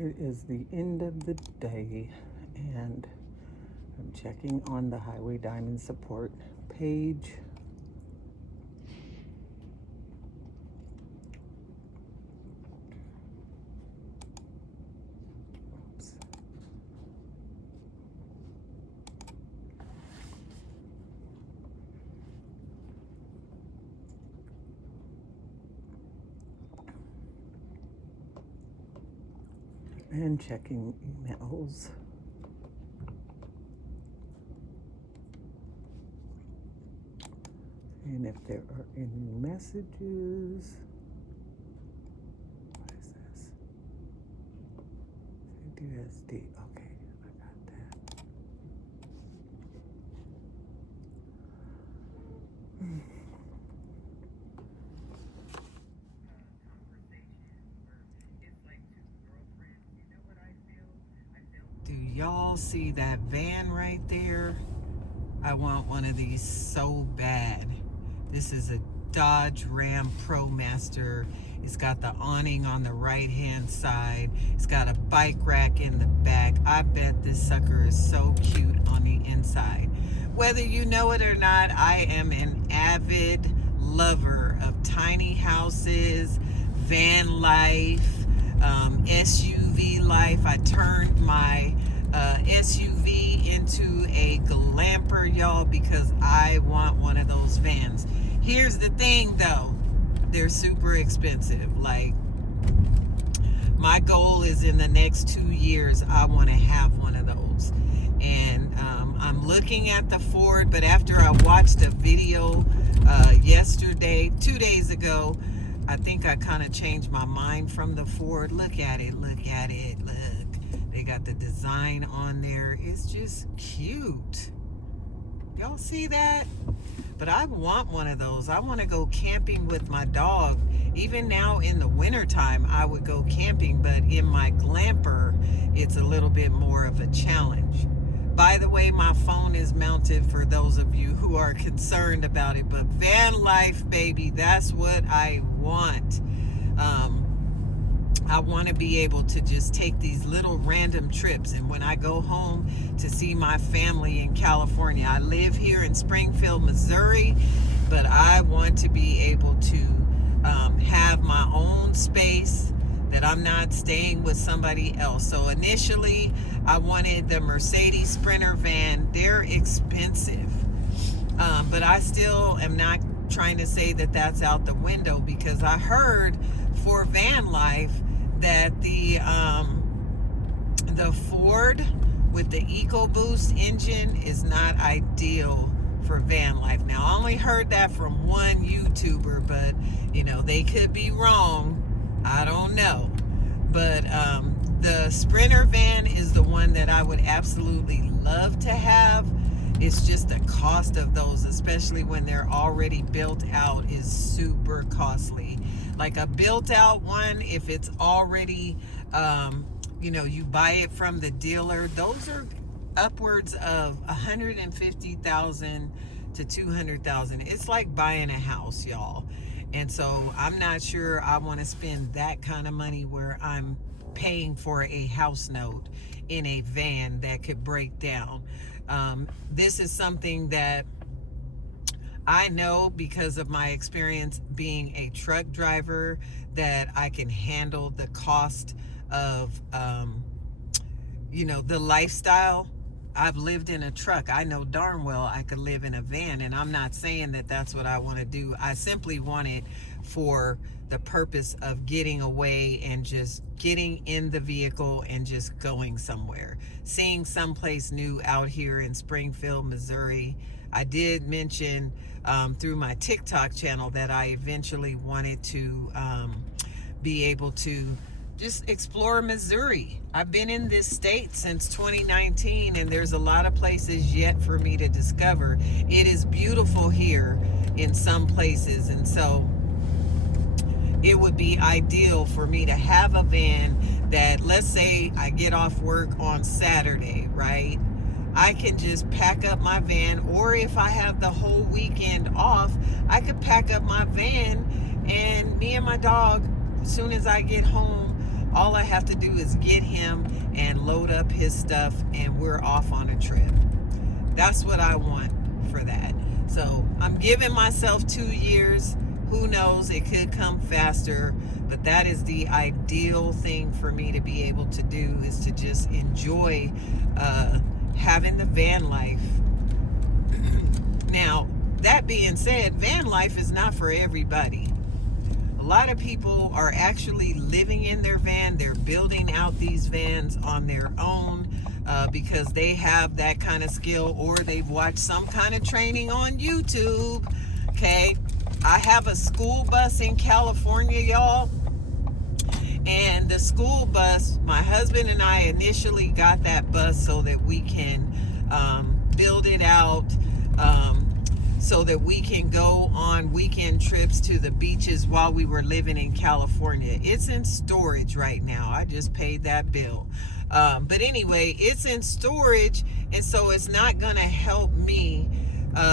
It is the end of the day, and I'm checking on the Highway Diamond Support page. Oops. And checking emails. And if there are any messages. What is this? USD. Okay, I got that. Do y'all see that van right there? I want one of these so bad. This is a Dodge Ram ProMaster. It's got the awning on the right hand side. It's got a bike rack in the back. I bet this sucker is so cute on the inside. Whether you know it or not, I am an avid lover of tiny houses, van life, SUV life. I turned my SUV into a glamper, y'all, because I want one of those vans. Here's the thing though, they're super expensive. Like, my goal is in the next 2 years I want to have one of those. And I'm looking at the Ford, but after I watched a video yesterday, 2 days ago, I think I kind of changed my mind from the Ford. Look at it, look at it, look. They got the design on there. It's just cute. Y'all see that? But I want one of those. I want to go camping with my dog. Even now in the wintertime, I would go camping, but in my glamper, it's a little bit more of a challenge. By the way, my phone is mounted for those of you who are concerned about it, but van life, baby, that's what I want. I want to be able to just take these little random trips. And when I go home to see my family in California, I live here in Springfield, Missouri, but I want to be able to have my own space, that I'm not staying with somebody else. So initially, I wanted the Mercedes Sprinter van. They're expensive, but I still am not trying to say that that's out the window, because I heard for van life that the Ford with the EcoBoost engine is not ideal for van life. Now, I only heard that from one YouTuber, but you know, they could be wrong. I don't know. But the Sprinter van is the one that I would absolutely love to have. It's just the cost of those, especially when they're already built out, is super costly. Like a built out one, if it's already, you know, you buy it from the dealer, those are upwards of $150,000 to $200,000. It's like buying a house, y'all. And so I'm not sure I want to spend that kind of money where I'm paying for a house note in a van that could break down. This is something that I know, because of my experience being a truck driver, that I can handle the cost of, you know, the lifestyle. I've lived in a truck. I know darn well I could live in a van, and I'm not saying that that's what I want to do. I simply want it for the purpose of getting away and just getting in the vehicle and just going somewhere, seeing someplace new out here in Springfield, Missouri. I did mention through my TikTok channel that I eventually wanted to be able to just explore Missouri. I've been in this state since 2019, and there's a lot of places yet for me to discover. It is beautiful here in some places, and so it would be ideal for me to have a van that, let's say I get off work on Saturday, right? I can just pack up my van, or if I have the whole weekend off, I could pack up my van, and me and my dog, as soon as I get home, All I have to do is get him and load up his stuff, and we're off on a trip. That's what I want for that. So I'm giving myself 2 years. Who knows, it could come faster, but that is the ideal thing for me to be able to do, is to just enjoy having the van life. Now, that being said, van life is not for everybody. A lot of people are actually living in their van. They're building out these vans on their own because they have that kind of skill, or they've watched some kind of training on YouTube. Okay, I have a school bus in California, y'all. And the school bus, my husband and I initially got that bus so that we can build it out, so that we can go on weekend trips to the beaches while we were living in California. It's in storage right now. I just paid that bill. But anyway, it's in storage, and so it's not going to help me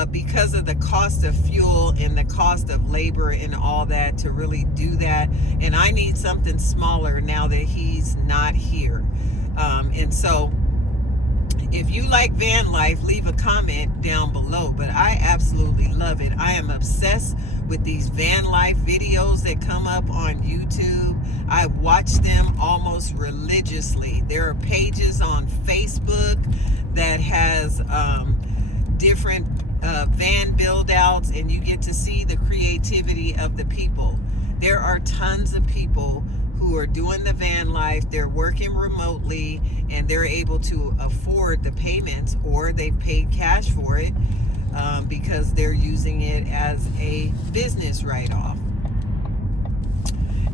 because of the cost of fuel and the cost of labor and all that to really do that. And I need something smaller now that he's not here. And so if you like van life, leave a comment down below. But I absolutely love it. I am obsessed with these van life videos that come up on YouTube. I watch them almost religiously. There are pages on Facebook that has different van build outs, and you get to see the creativity of the people. There are tons of people who are doing the van life. They're working remotely, and they're able to afford the payments, or they paid cash for it because they're using it as a business write-off.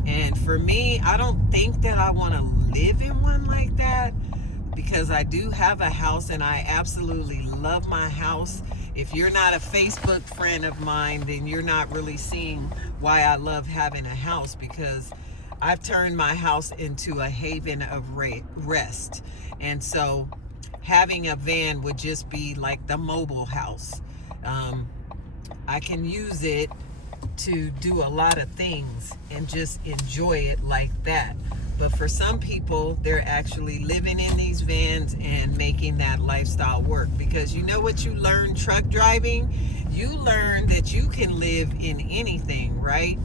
And for me, I don't think that I want to live in one like that, because I do have a house and I absolutely love my house. If you're not a Facebook friend of mine, then you're not really seeing why I love having a house, because I've turned my house into a haven of rest. And so having a van would just be like the mobile house. I can use it to do a lot of things and just enjoy it like that. But for some people, they're actually living in these vans and making that lifestyle work. Because you know what you learn truck driving? You learn that you can live in anything, right?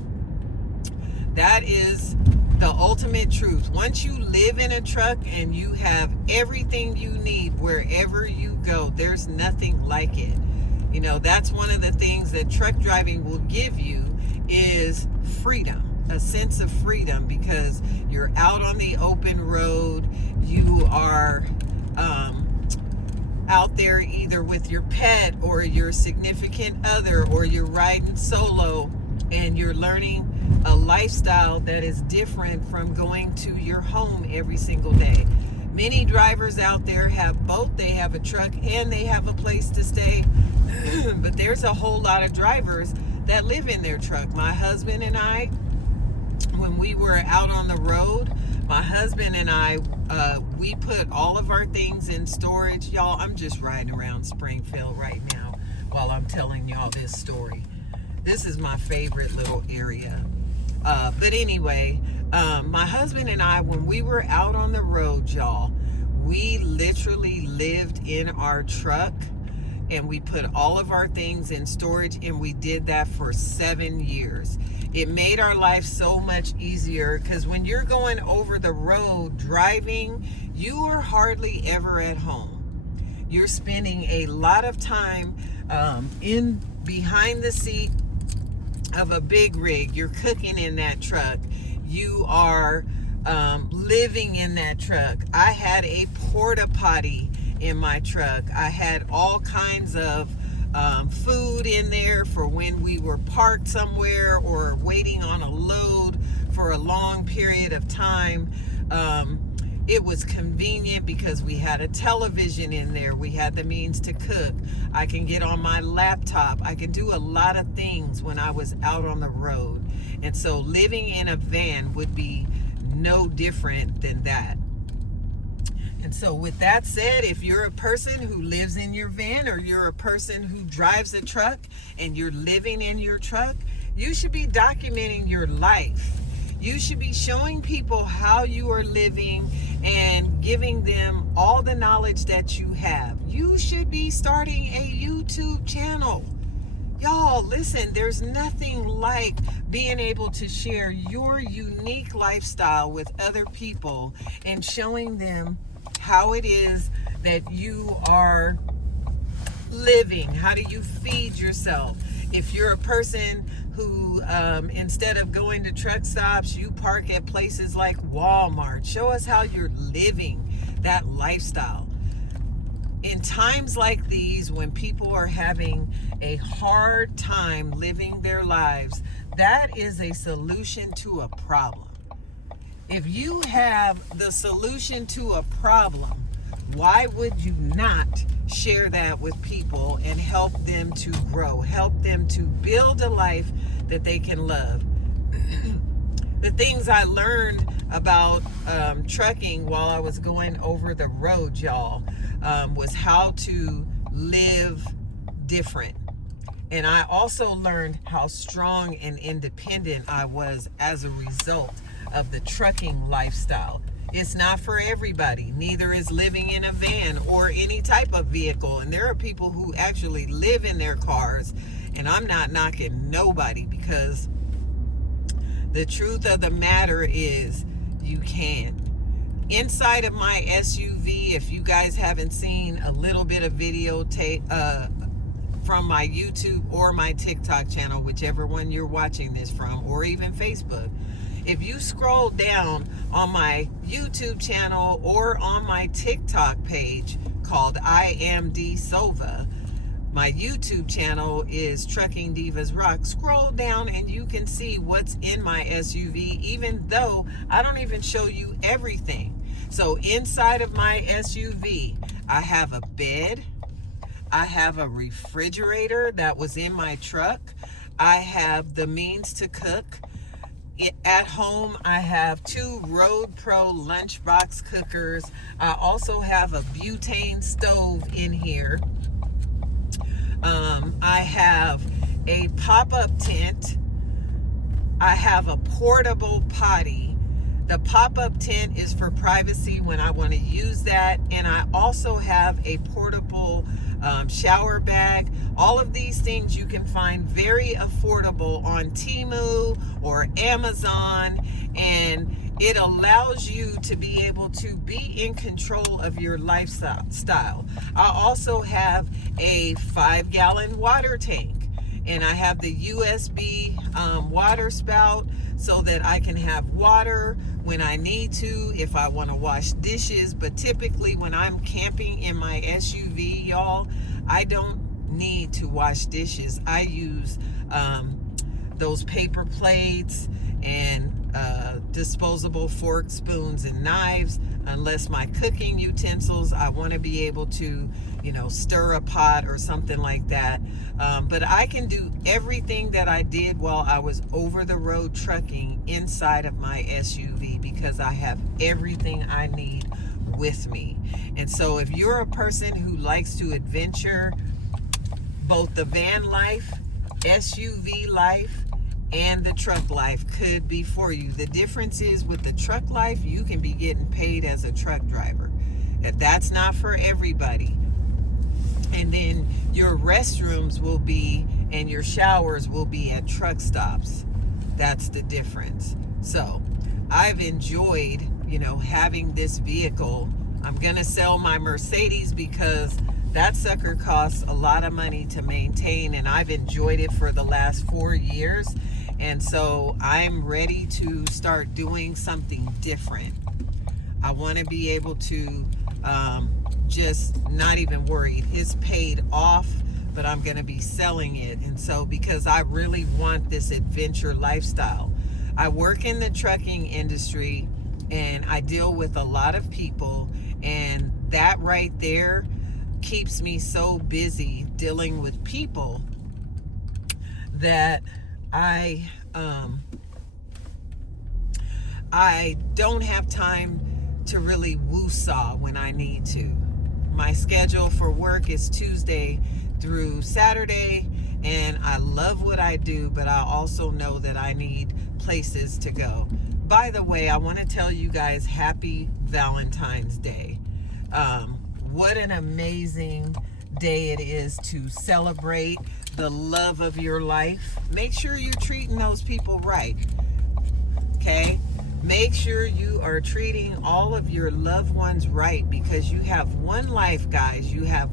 That is the ultimate truth. Once you live in a truck and you have everything you need wherever you go, there's nothing like it. You know, that's one of the things that truck driving will give you, is freedom. A sense of freedom, because you're out on the open road. You are out there either with your pet or your significant other, or you're riding solo, and you're learning a lifestyle that is different from going to your home every single day. Many drivers out there have both. They have a truck and they have a place to stay. But there's a whole lot of drivers that live in their truck. My husband and I, when we were out on the road, my husband and I, we put all of our things in storage. Y'all, I'm just riding around Springfield right now while I'm telling y'all this story. This is my favorite little area. But anyway, my husband and I, when we were out on the road, y'all, we literally lived in our truck, and we put all of our things in storage, and we did that for 7 years. It made our life so much easier, because when you're going over the road driving, you are hardly ever at home. You're spending a lot of time in behind the seat of a big rig. You're cooking in that truck. You are living in that truck. I had a porta potty in my truck. I had all kinds of food in there for when we were parked somewhere or waiting on a load for a long period of time. It was convenient because we had a television in there. We had the means to cook. I can get on my laptop. I can do a lot of things when I was out on the road. And so living in a van would be no different than that. And so with that said, if you're a person who lives in your van, or you're a person who drives a truck and you're living in your truck, you should be documenting your life. You should be showing people how you are living and giving them all the knowledge that you have. You should be starting a YouTube channel. Y'all, listen, there's nothing like being able to share your unique lifestyle with other people and showing them how it is that you are living. How do you feed yourself? If you're a person who, instead of going to truck stops, you park at places like Walmart, show us how you're living that lifestyle. In times like these, when people are having a hard time living their lives, that is a solution to a problem. If you have the solution to a problem, why would you not share that with people and help them to grow, help them to build a life that they can love? The things I learned about trucking while I was going over the road, y'all, was how to live different. And I also learned how strong and independent I was as a result of the trucking lifestyle. It's not for everybody. Neither is living in a van or any type of vehicle. And there are people who actually live in their cars. And I'm not knocking nobody, because the truth of the matter is you can. Inside of my SUV, if you guys haven't seen a little bit of video from my YouTube or my TikTok channel, whichever one you're watching this from, or even Facebook, if you scroll down on my YouTube channel or on my TikTok page called I Am D Sova, my YouTube channel is Trucking Divas Rock. Scroll down and you can see what's in my SUV, even though I don't even show you everything. So inside of my SUV, I have a bed, I have a refrigerator that was in my truck, I have the means to cook. At home, I have 2 Road Pro lunchbox cookers. I also have a butane stove in here. I have a pop-up tent. I have a portable potty. The pop-up tent is for privacy when I want to use that. And I also have a portable shower bag. All of these things you can find very affordable on Temu or Amazon, and it allows you to be able to be in control of your lifestyle. I also have a 5-gallon water tank, and I have the USB water spout so that I can have water when I need to, if I want to wash dishes. But typically when I'm camping in my SUV, y'all, I don't need to wash dishes. I use those paper plates and disposable forks, spoons, and knives. Unless my cooking utensils, I want to be able to, stir a pot or something like that. But I can do everything that I did while I was over the road trucking inside of my SUV, because I have everything I need with me. And so if you're a person who likes to adventure, both the van life, SUV life, and the truck life could be for you. The difference is, with the truck life, you can be getting paid as a truck driver. That's not for everybody. And then your restrooms will be, and your showers will be at truck stops. That's the difference. So I've enjoyed, having this vehicle. I'm gonna sell my Mercedes because that sucker costs a lot of money to maintain, and I've enjoyed it for the last 4 years. And so I'm ready to start doing something different. I want to be able to just not even worried. It's paid off, but I'm going to be selling it. And so, because I really want this adventure lifestyle. I work in the trucking industry, and I deal with a lot of people, and that right there keeps me so busy dealing with people that I don't have time to really woo-saw when I need to. My schedule for work is Tuesday through Saturday, and I love what I do, but I also know that I need places to go. By the way, I want to tell you guys happy Valentine's Day. What an amazing day it is to celebrate the love of your life. Make sure you're treating those people right. Okay? Make sure you are treating all of your loved ones right, because you have one life, guys. You have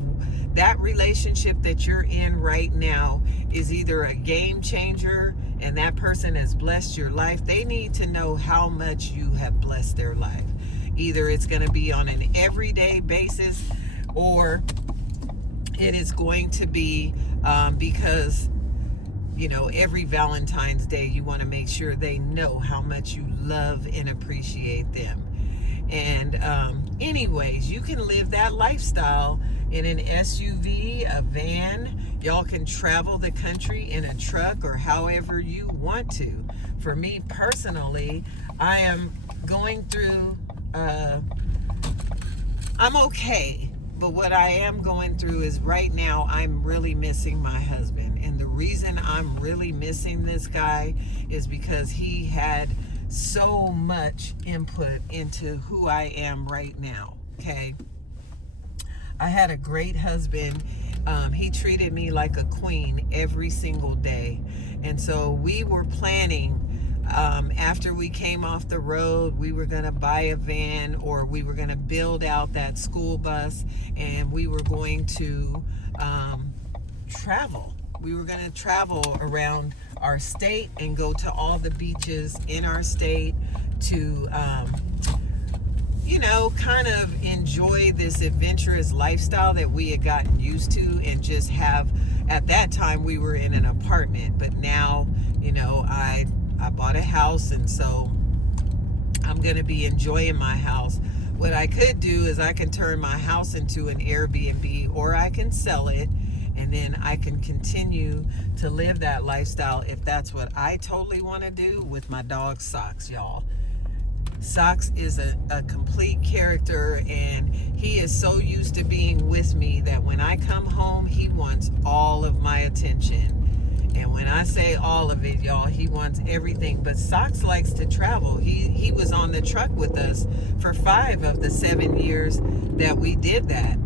that relationship that you're in right now is either a game changer and that person has blessed your life. They need to know how much you have blessed their life. Either it's going to be on an everyday basis, or it is going to be because, you know, every Valentine's Day you want to make sure they know how much you love and appreciate them. And anyways, you can live that lifestyle in an SUV, a van. Y'all can travel the country in a truck or however you want to. For me personally, I am going through, I'm okay. But what I am going through is right now I'm really missing my husband. And the reason I'm really missing this guy is because he had so much input into who I am right now. Okay. I had a great husband. He treated me like a queen every single day. And so we were planning, after we came off the road, we were going to buy a van, or we were going to build out that school bus, and we were going to travel. We were going to travel around our state and go to all the beaches in our state to, you know, kind of enjoy this adventurous lifestyle that we had gotten used to, and just have, at that time we were in an apartment, but now, you know, I bought a house, and so I'm going to be enjoying my house. What I could do is I can turn my house into an Airbnb, or I can sell it, and then I can continue to live that lifestyle if that's what I totally want to do with my dog Socks, y'all. Socks is a complete character, and he is so used to being with me that when I come home, he wants all of my attention. And when I say all of it, y'all, he wants everything. But Socks likes to travel. He was on the truck with us for 5 of the 7 years that we did that.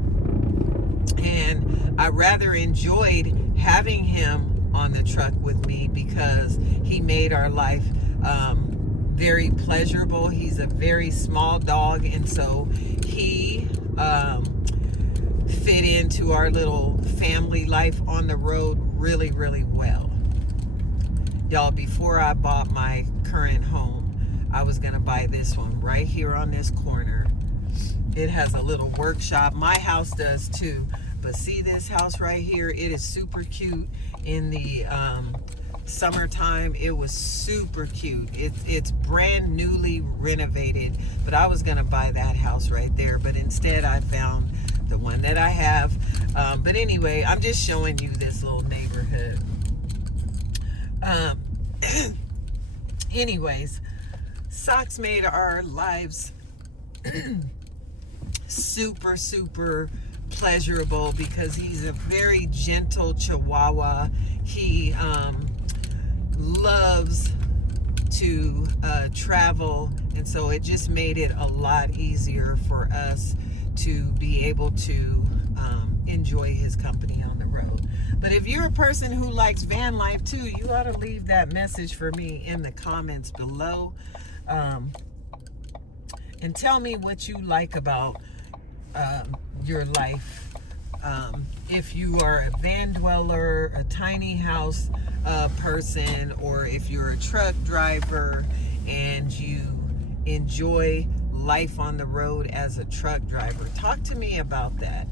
And I rather enjoyed having him on the truck with me because he made our life very pleasurable. He's a very small dog, and so he fit into our little family life on the road really, really well. Y'all, before I bought my current home, I was gonna buy this one right here on this corner. It has a little workshop. My house does too, but see this house right here? It is super cute. In the summertime, it was super cute. It's brand newly renovated, but I was gonna buy that house right there, but instead I found the one that I have. But anyway, I'm just showing you this little neighborhood. Anyways, Socks made our lives super, super pleasurable because he's a very gentle Chihuahua. He loves to travel, and so it just made it a lot easier for us to be able to enjoy his company on the road. But if you're a person who likes van life too, you ought to leave that message for me in the comments below, and tell me what you like about your life. If you are a van dweller, a tiny house person, or if you're a truck driver and you enjoy life on the road as a truck driver, talk to me about that.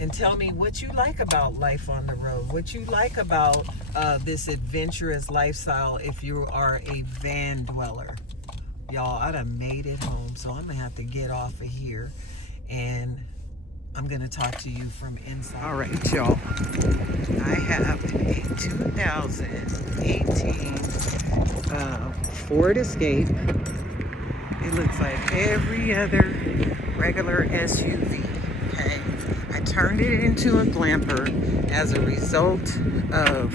And tell me what you like about life on the road, what you like about this adventurous lifestyle if you are a van dweller. Y'all, I done made it home, so I'm gonna have to get off of here, and I'm gonna talk to you from inside. All right, y'all. I have a 2018 Ford Escape. It looks like every other regular SUV, okay? I turned it into a glamper as a result of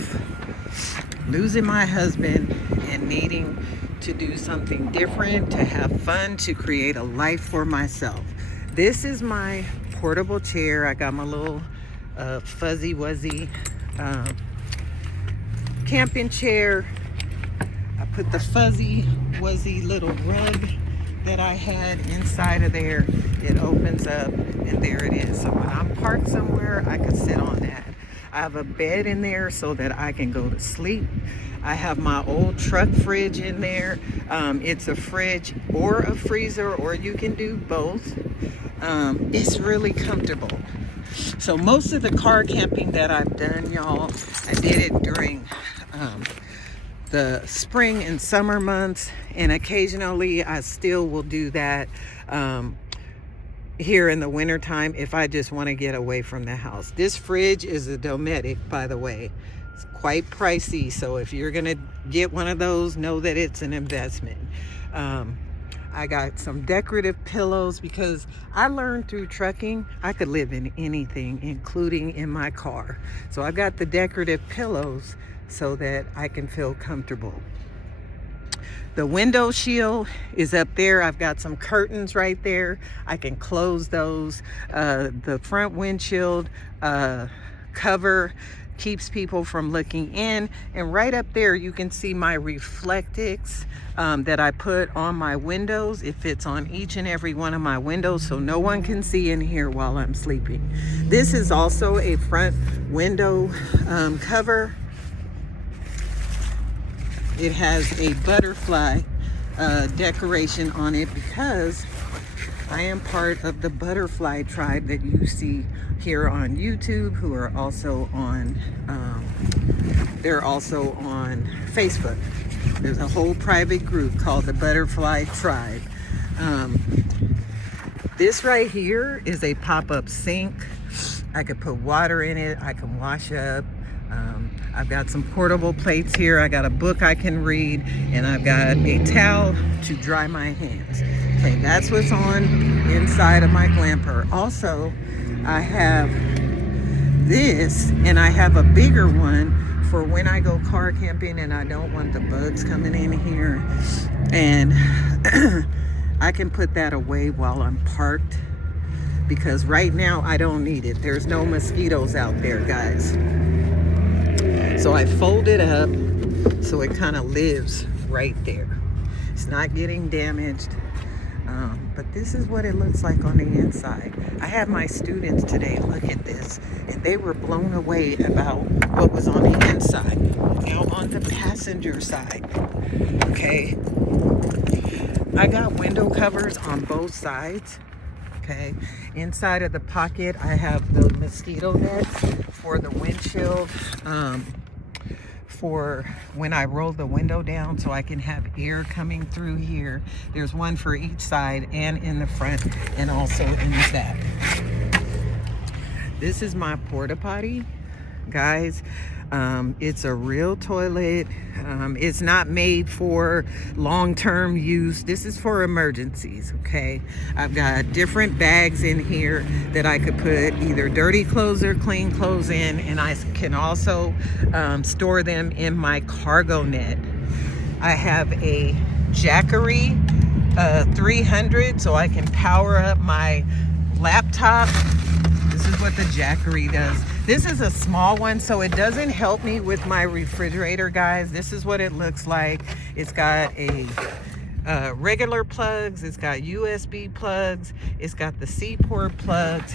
losing my husband and needing to do something different, to have fun, to create a life for myself. This is my portable chair. I got my little fuzzy wuzzy camping chair. I put the fuzzy wuzzy little rug that I had inside of there. It opens up and there it is. So when I'm parked somewhere, I can sit on that. I have a bed in there so that I can go to sleep. I have my old truck fridge in there. It's a fridge or a freezer, or you can do both. It's really comfortable. So most of the car camping that I've done, y'all, I did it during the spring and summer months, and occasionally I still will do that here in the winter time if I just want to get away from the house. This fridge is a Dometic, by the way. It's quite pricey, so if you're gonna get one of those, know that it's an investment. I got some decorative pillows because I learned through trucking I could live in anything, including in my car. So I got the decorative pillows so that I can feel comfortable. The window shield is up there. I've got some curtains right there. I can close those. The front windshield cover keeps people from looking in. And right up there, you can see my Reflectix that I put on my windows. It fits on each and every one of my windows, so no one can see in here while I'm sleeping. This is also a front window cover. It has a butterfly decoration on it because I am part of the butterfly tribe that you see here on YouTube, who are also on, they're also on Facebook. There's a whole private group called the Butterfly Tribe. This right here is a pop-up sink. I could put water in it. I can wash up. I've got some portable plates here. I got a book I can read, and I've got a towel to dry my hands. Okay, that's what's on inside of my glamper. Also, I have this, and I have a bigger one for when I go car camping and I don't want the bugs coming in here. And I can put that away while I'm parked, because right now I don't need it. There's no mosquitoes out there, guys. So I fold it up so it kind of lives right there. It's not getting damaged, but this is what it looks like on the inside. I had my students today look at this, and they were blown away about what was on the inside. Now on the passenger side, okay, I got window covers on both sides. Okay, inside of the pocket I have the mosquito nets for the windshield, for when I roll the window down so I can have air coming through here. There's one for each side, and in the front, and also in the back. This is my porta potty, guys. It's a real toilet. It's not made for long-term use. This is for emergencies, okay? I've got different bags in here that I could put either dirty clothes or clean clothes in, and I can also store them in my cargo net. I have a Jackery 300 so I can power up my laptop. This is what the Jackery does. This is a small one, so it doesn't help me with my refrigerator, guys. This is what it looks like. It's got a regular plugs. It's got USB plugs. It's got the C-port plugs.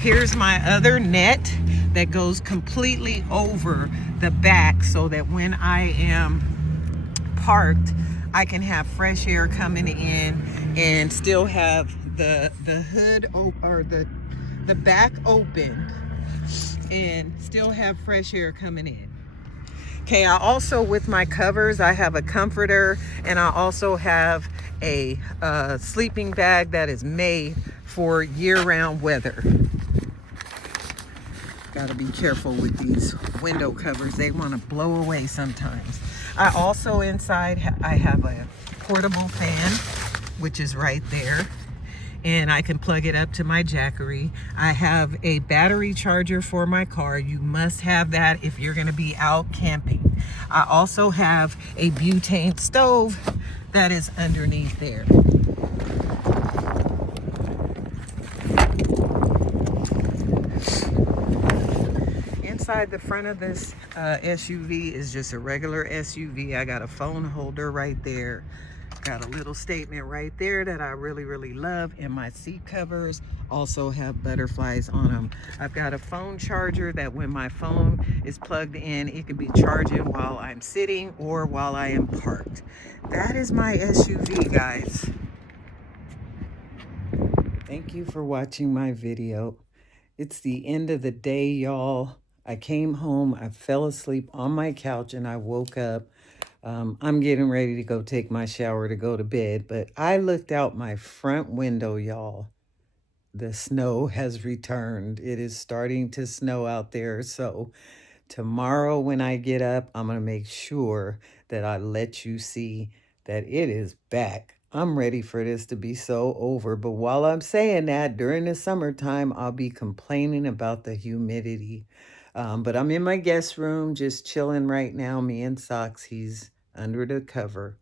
Here's my other net that goes completely over the back so that when I am parked, I can have fresh air coming in and still have the hood or the back opened and still have fresh air coming in. Okay, I also, with my covers, I have a comforter, and I also have a sleeping bag that is made for year-round weather. Got to be careful with these window covers. They want to blow away sometimes. I also, inside, I have a portable fan, which is right there. and I can plug it up to my Jackery. I have a battery charger for my car. You must have that if you're going to be out camping. I also have a butane stove that is underneath there. Inside the front of this SUV is just a regular SUV. I got a phone holder right there. Got a little statement right there that I really, really love. And my seat covers also have butterflies on them. I've got a phone charger that when my phone is plugged in, it can be charging while I'm sitting or while I am parked. That is my SUV, guys. Thank you for watching my video. It's the end of the day, y'all. I came home, I fell asleep on my couch, and I woke up. I'm getting ready to go take my shower to go to bed, but I looked out my front window, y'all. The snow has returned. It is starting to snow out there. So tomorrow when I get up, I'm going to make sure that I let you see that it is back. I'm ready for this to be so over. But while I'm saying that, during the summertime, I'll be complaining about the humidity. But I'm in my guest room just chilling right now. Me and Socks, he's under the cover,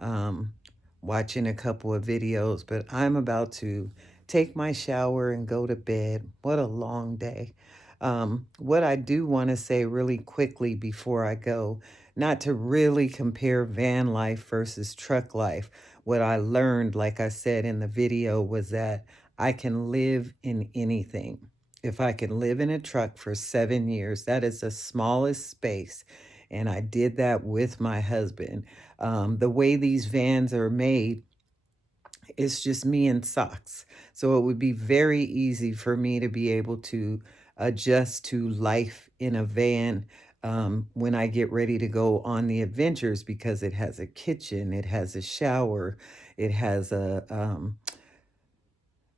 um, watching a couple of videos. But I'm about to take my shower and go to bed. What a long day. What I do want to say really quickly before I go, not to really compare van life versus truck life. What I learned, like I said in the video, was that I can live in anything. If I can live in a truck for 7 years, that is the smallest space. And I did that with my husband. The way these vans are made, it's just me and Socks. So it would be very easy for me to be able to adjust to life in a van when I get ready to go on the adventures, because it has a kitchen, it has a shower, it has a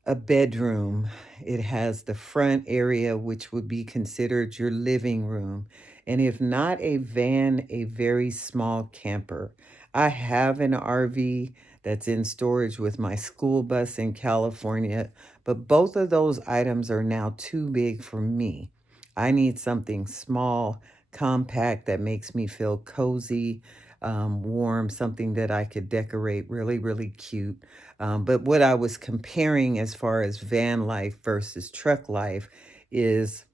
bedroom. It has the front area, which would be considered your living room. And if not a van, a very small camper. I have an RV that's in storage with my school bus in California, but both of those items are now too big for me. I need something small, compact, that makes me feel cozy, warm, something that I could decorate really, really cute. But what I was comparing as far as van life versus truck life is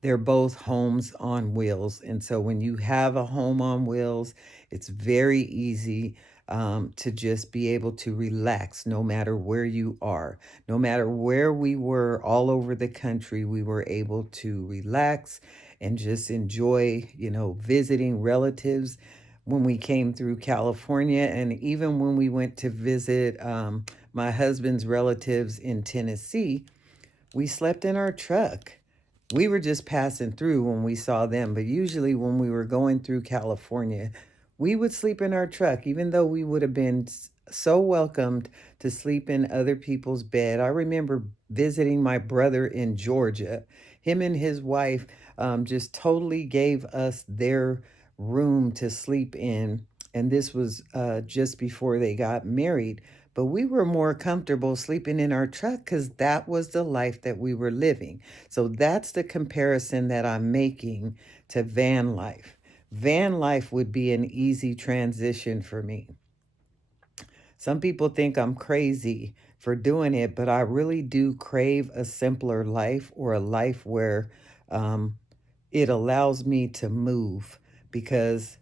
they're both homes on wheels. And so when you have a home on wheels, it's very easy to just be able to relax no matter where you are. No matter where we were all over the country, we were able to relax and just enjoy, visiting relatives when we came through California. And even when we went to visit my husband's relatives in Tennessee, we slept in our truck. We were just passing through when we saw them, but usually when we were going through California, we would sleep in our truck, even though we would have been so welcomed to sleep in other people's bed. I remember visiting my brother in Georgia. Him and his wife just totally gave us their room to sleep in, and this was just before they got married. But we were more comfortable sleeping in our truck because that was the life that we were living. So that's the comparison that I'm making to van life. Van life would be an easy transition for me. Some people think I'm crazy for doing it, but I really do crave a simpler life, or a life where it allows me to move, because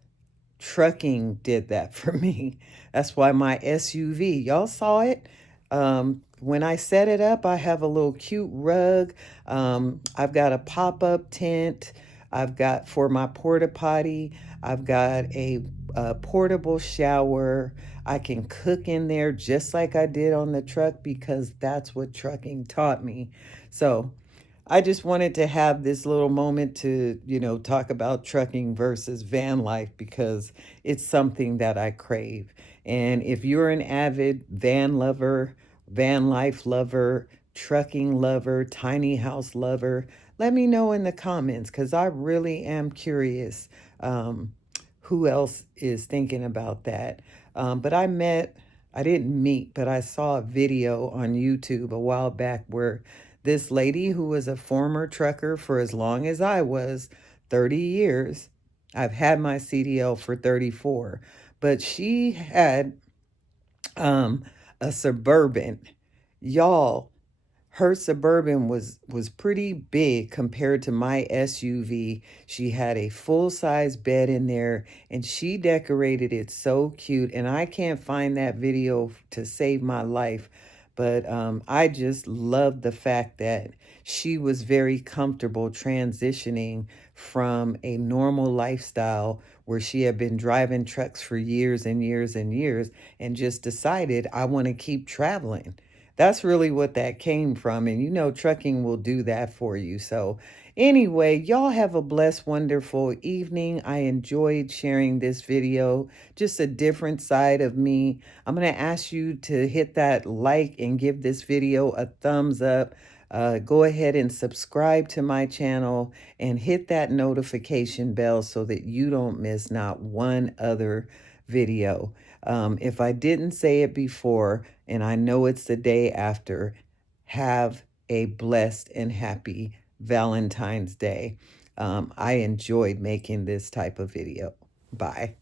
trucking did that for me. That's why my SUV, y'all saw it. When I set it up, I have a little cute rug. I've got a pop-up tent. I've got, for my porta potty, I've got a portable shower. I can cook in there just like I did on the truck, because that's what trucking taught me. So I just wanted to have this little moment to, talk about trucking versus van life, because it's something that I crave. And if you're an avid van lover, van life lover, trucking lover, tiny house lover, let me know in the comments, because I really am curious who else is thinking about that. But I met I didn't meet, but I saw a video on YouTube a while back where this lady who was a former trucker for as long as I was, 30 years, I've had my CDL for 34, but she had um, a Suburban. Y'all, her Suburban was pretty big compared to my SUV. She had a full-size bed in there and she decorated it so cute. And I can't find that video to save my life. But I just love the fact that she was very comfortable transitioning from a normal lifestyle where she had been driving trucks for years and years and years and just decided, I want to keep traveling. That's really what that came from. And you know, trucking will do that for you. So, anyway, y'all have a blessed, wonderful evening. I enjoyed sharing this video, just a different side of me. I'm going to ask you to hit that like and give this video a thumbs up. Go ahead and subscribe to my channel and hit that notification bell so that you don't miss not one other video. If I didn't say it before, and I know it's the day after, have a blessed and happy Valentine's Day. I enjoyed making this type of video. Bye.